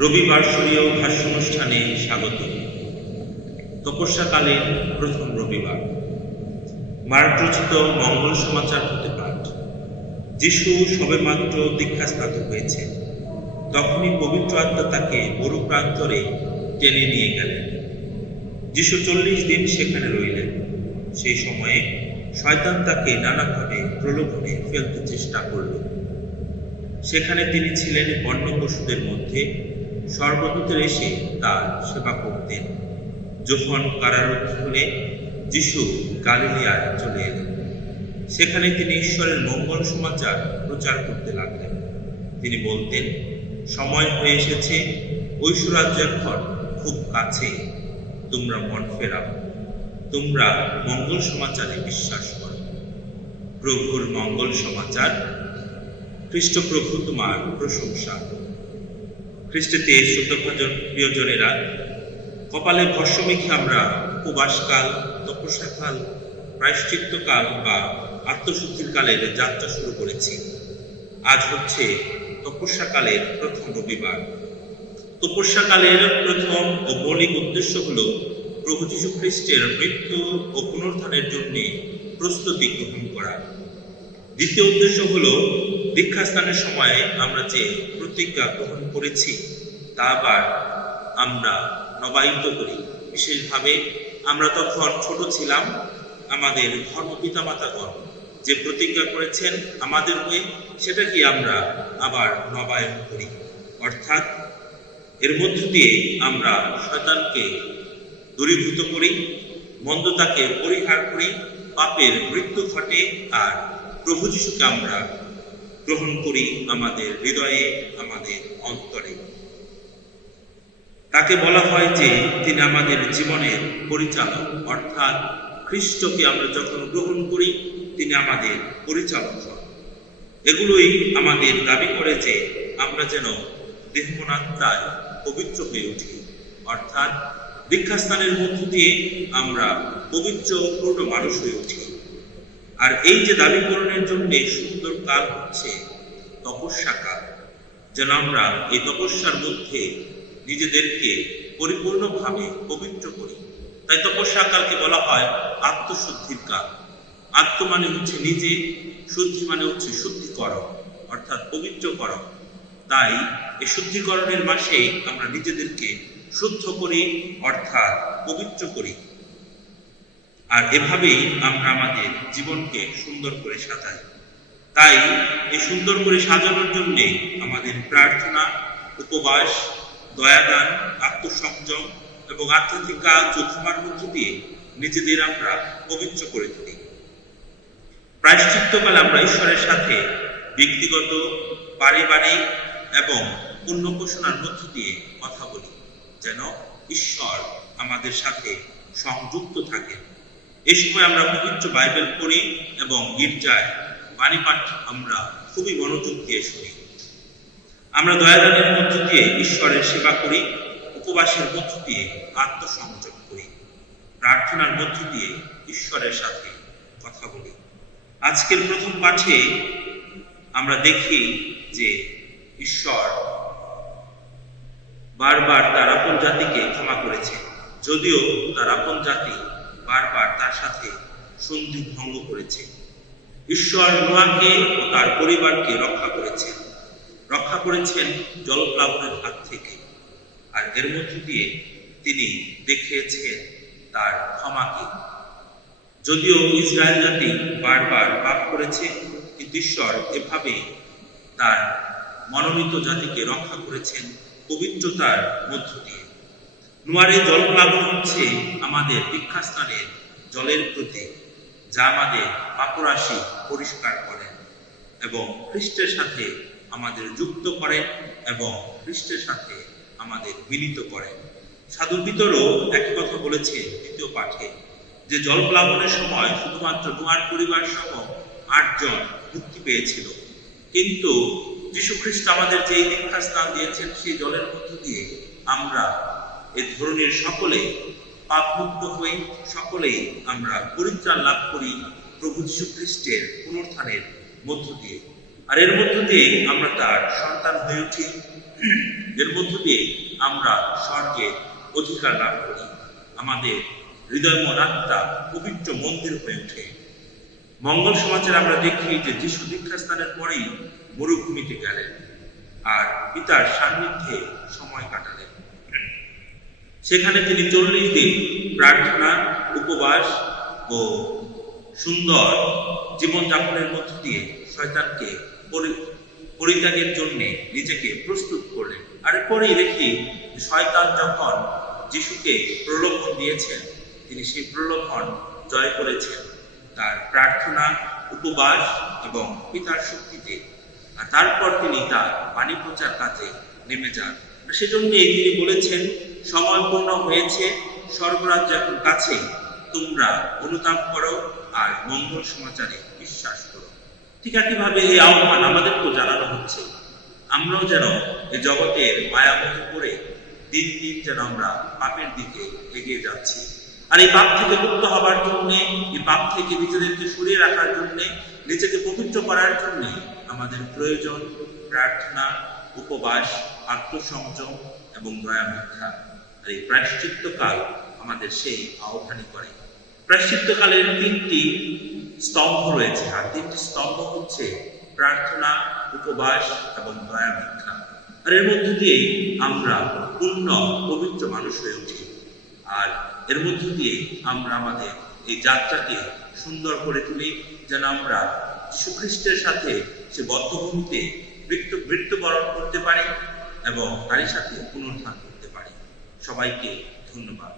রবিবার্ষরীয় ভাষ্যানুষ্ঠানে স্বাগত। তপস্যাকালীন প্রথম রবিবার। মার্গরচিত মঙ্গল সমাচার হতে পাঠ যিশু সবেমাত্র দীক্ষাস্নাত হয়েছে। তখনই পবিত্র আত্মা তাকে মরু প্রান্তরে টেনে নিয়ে গেলেন। যিশু চল্লিশ দিন সেখানে রইলেন। সেই সময়ে শয়তান তাকে নানাভাবে প্রলোভনে ফেলতে চেষ্টা করল। সেখানে তিনি ছিলেন বন্য পশুদের মধ্যে সর্বদূতের এসে তার সেবা করতেন। যখন কারারুদ্ধ হলে যিশু গালিলিয়ায় চলে এলেন। সেখানে তিনি ঈশ্বরের মঙ্গল সমাচার প্রচার করতে লাগলেন। তিনি বলতেন, সময় হয়ে এসেছে ঐশ্বরাজ্য এখন খুব কাছে। তোমরা মন ফেরাও। তোমরা মঙ্গল সমাচারে বিশ্বাস করো। প্রভুর মঙ্গল সমাচার খ্রিস্ট প্রভু তোমার প্রশংসা। খ্রিস্টেতে শ্রোতভাজন প্রিয়জনেরা, কপালে ভস্য মেখে আমরা উপবাসকাল তপস্যাকাল, প্রায়শ্চিত্তকাল বা আত্মশুদ্ধির কালের যাত্রা শুরু করেছি, আজ হচ্ছে তপস্যাকালের প্রথম রবিবার। তপস্যাকালের প্রথম ও মৌলিক উদ্দেশ্য হল প্রভু যীশু খ্রিস্টের মৃত্যু ও পুনরুত্থানের জন্য প্রস্তুতি গ্রহণ করা। দ্বিতীয় উদ্দেশ্য হল দীক্ষাস্থানের সময় আমরা যে প্রতিজ্ঞা গ্রহণ করেছি, তা আবার আমরা নবায়িত করি। বিশেষভাবে আমরা তখন ছোট ছিলাম, আমাদের ধর্ম পিতামাতাগণ যে প্রতিজ্ঞা করেছেন আমাদের হয়ে, সেটাকে আমরা আবার নবায়ন করি। অর্থাৎ এর মধ্য দিয়ে আমরা শয়তানকে দূরীভূত করি, মন্দতাকে পরিহার করি, পাপের মৃত্যু ঘটে, আর প্রভু যিশুকে আমরা গ্রহণ করি আমাদের হৃদয়ে, আমাদের অন্তরে। তাকে বলা হয় যে, তিনি আমাদের জীবনের পরিচালক। অর্থাৎ খ্রিস্টকে আমরা যখন গ্রহণ করি, তিনি আমাদের পরিচালক হন। এগুলোই আমাদের দাবি করে যে, আমরা যেন দেহমনাত্মায় পবিত্র হয়ে উঠি। অর্থাৎ দীক্ষাস্থানের মধ্য দিয়ে আমরা পবিত্র পূর্ণ মানুষ হয়ে উঠি। আর এই যে দাবি পূরণের জন্য সুন্দর কাল হচ্ছে তপস্যা কাল, যেন আমরা এই তপস্যার মধ্যে নিজেদেরকে পরিপূর্ণভাবে পবিত্র করি। তাই তপস্যা কালকে বলা হয় আত্মশুদ্ধির কাল। আত্ম মানে হচ্ছে নিজে, শুদ্ধি মানে হচ্ছে শুদ্ধিকরণ, অর্থাৎ পবিত্র পবিত্রকরণ। তাই এই শুদ্ধিকরণের মাসে আমরা নিজেদেরকে শুদ্ধ করি, অর্থাৎ পবিত্র করি। আর এভাবেই আমরা আমাদের জীবনকে সুন্দর করে সাজাই। তাই এই সুন্দর করে সাজানোর জন্যে আমাদের প্রার্থনা, উপবাস, দয়াদান, আত্মসংযম এবং আধ্যাত্মিক কাজ মধ্য দিয়ে নিজেদের আমরা পবিত্র করে তুলি। প্রায়শ্চিত্তকাল আমরা ঈশ্বরের সাথে ব্যক্তিগত, পারিবারিক এবং পুণ্য ঘোষণার মধ্য দিয়ে কথা বলি, যেন ঈশ্বর আমাদের সাথে সংযুক্ত থাকে এই সময় আমরা পবিত্র বাইবেল পড়ি এবং গির্জায় বাণী পাঠ আমরা খুবই মনোযোগ দিয়ে শুনি। আমরা দয়াদানের মধ্য দিয়ে ঈশ্বরের সেবা করি, উপবাসের মধ্য দিয়ে আত্মসংযোগ করি, প্রার্থনার মধ্য দিয়ে ঈশ্বরের সাথে কথা বলি। আজকের প্রথম পাঠে আমরা দেখি যে ঈশ্বর বারবার তার আপন জাতিকে ক্ষমা করেছে, যদিও তার আপন জাতি বারবার তার সাথে সন্ধি ভঙ্গ করেছে। ঈশ্বর নোয়াকে ও তার পরিবারকে রক্ষা করেছেন। রক্ষা করেছেন জলপ্লাবনের হাত থেকে। আর এর মধ্য দিয়ে তিনি দেখিয়েছেন তার ক্ষমাকে। যদিও ইসরায়েল জাতি বারবার পাপ করেছে, কিন্তু ঈশ্বর এভাবে তার মনোনীত জাতিকে রক্ষা করেছেন পবিত্রতার মধ্য দিয়ে। নোয়ারে জলপ্লাবন হচ্ছে আমাদের দীক্ষাস্থানের জলের প্রতি যা আমাদের পাপরাশি পরিষ্কার করেন এবং খ্রিস্টের সাথে আমাদের যুক্ত করেন এবং খ্রিস্টের সাথে আমাদের মিলিত করেন সাধু পিতরও একই কথা বলেছে দ্বিতীয় পাঠে যে জল প্লাবনের সময় শুধুমাত্র নোয়ার পরিবার সহ আটজন মুক্তি পেয়েছিল। কিন্তু যীশু খ্রিস্ট আমাদের যে দীক্ষা স্থান দিয়েছেন সেই জলের মধ্য দিয়ে আমরা এ ধরনের সকলে পাপমুক্ত হই সকলেই আমরা পরিত্রাণ লাভ করি প্রভু যীশু খ্রিস্টের পুনর্থানের মধ্য দিয়ে। আর এর মধ্য দিয়ে আমরা তার সন্তান হয়ে উঠি। এর মধ্য দিয়ে আমরা স্বর্গে অধিকার লাভ করি। আমাদের হৃদয় মন আত্মা পবিত্র মন্দির হয়ে ওঠে। মঙ্গল সমাজের আমরা দেখি যে যিশু দীক্ষাস্থানের পরেই মরুভূমিতে গেলেন। আর পিতার সান্নিধ্যে সময় কাটালেন। সেখানে তিনি চল্লিশ দিন প্রার্থনা, উপবাস ও সুন্দর জীবনযাপনের মধ্য দিয়ে শয়তানকে পরি- পরিত্যাগের জন্যে নিজেকে প্রস্তুত করলেন। আর পরেই দেখি শয়তান যখন যিশুকে প্রলোভন দিয়েছেন, তিনি সেই প্রলোভন জয় করেছেন। তার প্রার্থনা, উপবাস এবং পিতার শক্তিতে। আর তারপর তিনি তার বাণী প্রচার কাজে নেমে যান। আর সেজন্যই তিনি বলেছেন সময় পূর্ণ হয়েছে স্বর্গরাজ্য এখন কাছে। তোমরা অনুতাপ করো আর মঙ্গল সমাচারে বিশ্বাস করো। ঠিক একইভাবে এই আহ্বান আমাদেরকেও জানানো হচ্ছে। আমরাও যেন এই জগতের মায়ামোহে পড়ে দিন দিন যেন আমরা পাপের দিকে এগিয়ে যাচ্ছি। আর এই পাপ থেকে মুক্ত হবার জন্য, এই পাপ থেকে নিজেদেরকে সরিয়ে রাখার জন্য, নিজেকে পবিত্র করার জন্য আমাদের প্রয়োজন প্রার্থনা, উপবাস, আত্মসংযম এবং দয়া মিথ্যা আর এই প্রায়শ্চিত্তকাল আমাদের সেই আহ্বানই করে। প্রায়শ্চিত্তকালের তিনটি স্তম্ভ রয়েছে, আর তিনটি স্তম্ভ হচ্ছে প্রার্থনা, উপবাস এবং দয়া মিথ্যা আর এর মধ্য দিয়েই আমরা পূর্ণ পবিত্র মানুষ হয়ে উঠি। আর এর মধ্য দিয়ে আমরা আমাদের এই যাত্রাকে সুন্দর করে তুলি, যেন আমরা সুখ্রিস্টের সাথে সে বদ্ধভূমিতে মৃত্যু মৃত্যুবরণ করতে পারি এবং তারই সাথে পুনরুত্থান করতে সবাইকে ধন্যবাদ।